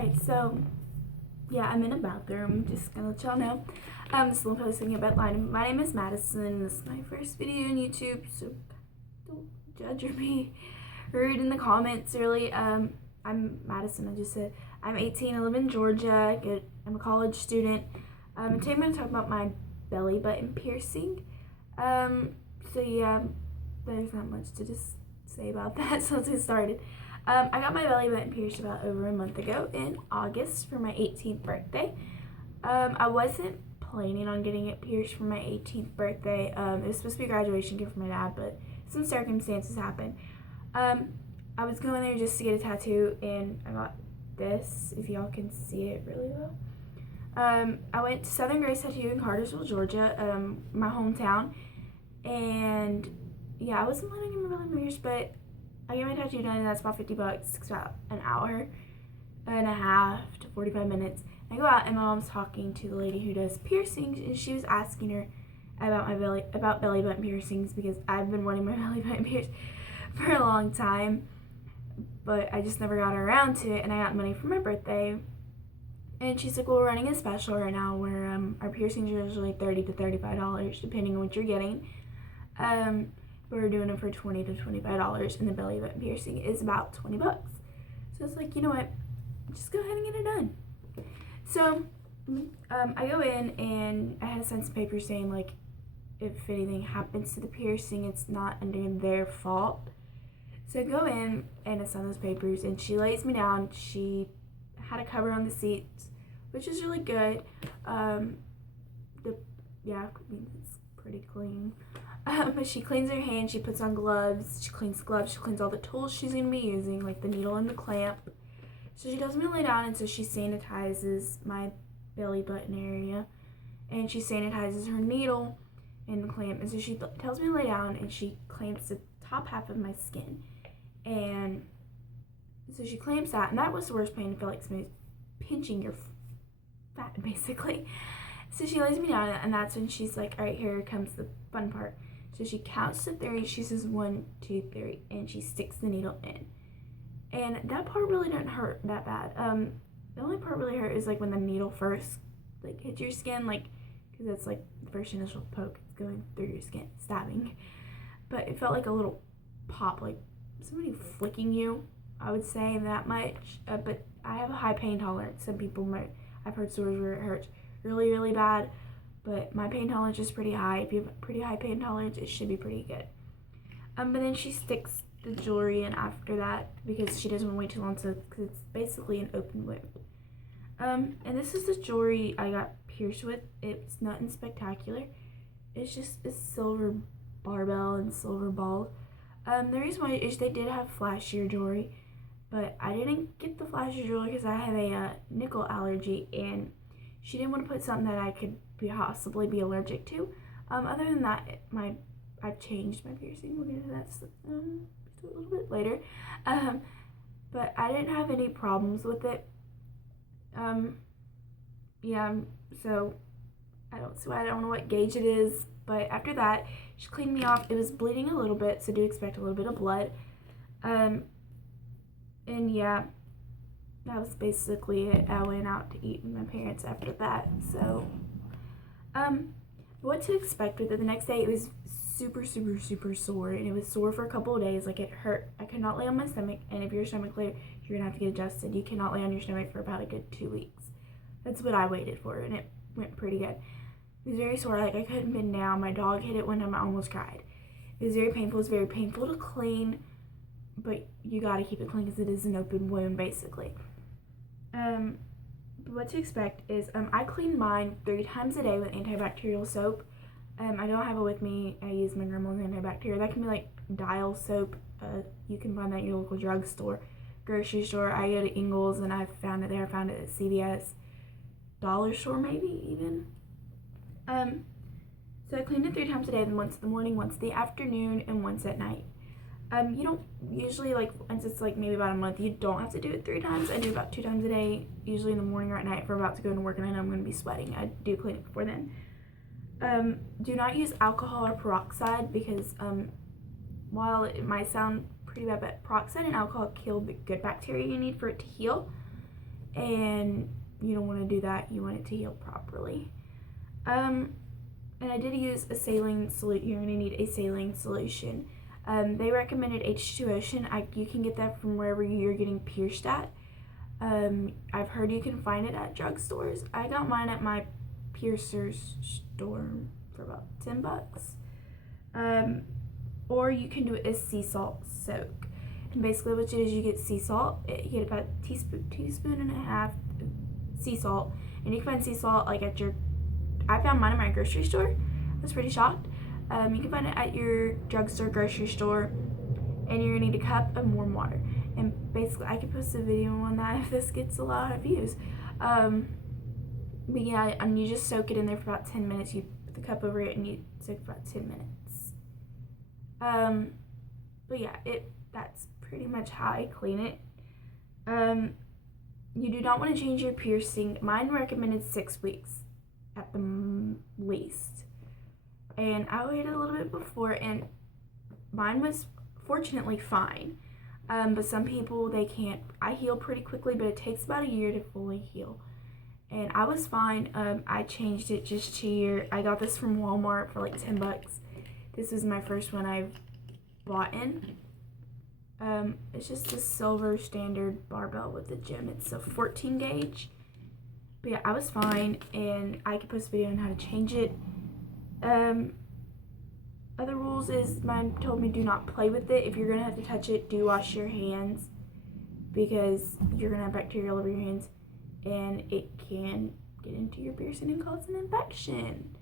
Alright, so yeah, I'm in a bathroom. Just gonna let y'all know. Still posting a bedline. My name is Madison. This is my first video on YouTube, so don't judge or be rude in the comments. Really, I'm Madison. I just said I'm 18. I live in Georgia. I'm a college student. Today I'm gonna talk about my belly button piercing. So yeah, there's not much to just say about that. So let's get started. I got my belly button pierced about over a month ago in August for my 18th birthday. I wasn't planning on getting it pierced for my 18th birthday. It was supposed to be a graduation gift for my dad, but some circumstances happened. I was going there just to get a tattoo, and I got this, if y'all can see it really well. I went to Southern Grace Tattoo in Cartersville, Georgia, my hometown, and yeah, I wasn't planning on getting my belly pierced, but I get my tattoo done, and that's about $50. It's about an hour and a half to 45 minutes. I go out, and my mom's talking to the lady who does piercings, and she was asking her about belly button piercings, because I've been wanting my belly button pierced for a long time, but I just never got around to it. And I got money for my birthday, and she's like, well, we're running a special right now where our piercings are usually $30 to $35 depending on what you're getting. We're doing it for $20 to $25, and the belly button piercing is about $20. So it's like, you know what, just go ahead and get it done. So I go in, and I had to sign some papers saying, like, if anything happens to the piercing, it's not under their fault. So I go in, and I sign those papers, and she lays me down. She had a cover on the seats, which is really good. It's pretty clean. But she cleans her hands, she puts on gloves, she cleans all the tools she's going to be using, like the needle and the clamp. So she tells me to lay down, and so she sanitizes my belly button area, and she sanitizes her needle and the clamp, and so she tells me to lay down, and she clamps the top half of my skin. And so she clamps that, and that was the worst pain. It felt like somebody pinching your fat, basically. So she lays me down, and that's when she's like, all right, here comes the fun part. So she counts to 3, she says 1, 2, 3, and she sticks the needle in. And that part really didn't hurt that bad. The only part really hurt is like when the needle first like hits your skin, like, because it's like the first initial poke, it's going through your skin, stabbing. But it felt like a little pop, like somebody flicking you, I would say, that much. But I have a high pain tolerance. Some people might, I've heard stories where it hurts really, really bad, but my pain tolerance is pretty high. If you have a pretty high pain tolerance, it should be pretty good. But then she sticks the jewelry in after that, because she doesn't want to wait too long, because it's basically an open wound. And this is the jewelry I got pierced with. It's nothing spectacular. It's just a silver barbell and silver ball. The reason why is they did have flashier jewelry, but I didn't get the flashier jewelry because I have a nickel allergy, and she didn't want to put something that I could possibly be allergic to. Other than that, I've changed my piercing. We'll get into that a little bit later. But I didn't have any problems with it. So I don't know what gauge it is. But after that, she cleaned me off. It was bleeding a little bit, so do expect a little bit of blood. And yeah, that was basically it. I went out to eat with my parents after that. So, what to expect with it? The next day, it was super, super, super sore, and it was sore for a couple of days. Like, it hurt. I could not lay on my stomach, and if your stomach laid, you're gonna have to get adjusted. You cannot lay on your stomach for about a good 2 weeks. That's what I waited for, and it went pretty good. It was very sore. Like, I couldn't bend down. My dog hit it one time. I almost cried. It was very painful. It was very painful to clean, but you gotta keep it clean because it is an open wound, basically. But what to expect is I clean mine 3 times a day with antibacterial soap. I don't have it with me. I use my grandma's antibacterial. That can be like Dial soap. You can find that at your local drugstore, grocery store. I go to Ingles, and I found it there. I found it at CVS, dollar store maybe even. So I clean it 3 times a day, then once in the morning, once in the afternoon, and once at night. You don't usually, like, once it's like maybe about a month, you don't have to do it 3 times. I do about 2 times a day, usually in the morning or at night if we're about to go to work and I know I'm going to be sweating. I do clean it before then. Do not use alcohol or peroxide, because while it might sound pretty bad, but peroxide and alcohol kill the good bacteria you need for it to heal. and you don't want to do that. You want it to heal properly. And I did use a saline solution. You're going to need a saline solution. They recommended H2 Ocean. You can get that from wherever you're getting pierced at. I've heard you can find it at drugstores. I got mine at my piercer's store for about $10. Or you can do it as sea salt soak. And basically what you do is you get sea salt. You get about a teaspoon and a half sea salt. And you can find sea salt like at your, I found mine at my grocery store. I was pretty shocked. You can find it at your drugstore, grocery store. And you're gonna need a cup of warm water. And basically, I could post a video on that if this gets a lot of views. But yeah, and you just soak it in there for about 10 minutes. You put the cup over it and you soak for about 10 minutes. But yeah, that's pretty much how I clean it. You do not want to change your piercing. Mine recommended 6 weeks at the least. And I waited a little bit before, and mine was fortunately fine. But some people, they can't. I heal pretty quickly, but it takes about a year to fully heal. And I was fine. I changed it just here. I got this from Walmart for like $10. This was my first one I've bought in. It's just a silver standard barbell with a gem. It's a 14 gauge. But yeah, I was fine, and I could post a video on how to change it. Other rules is mine told me do not play with it. If you're gonna have to touch it, do wash your hands, because you're gonna have bacteria all over your hands and it can get into your piercing and cause an infection.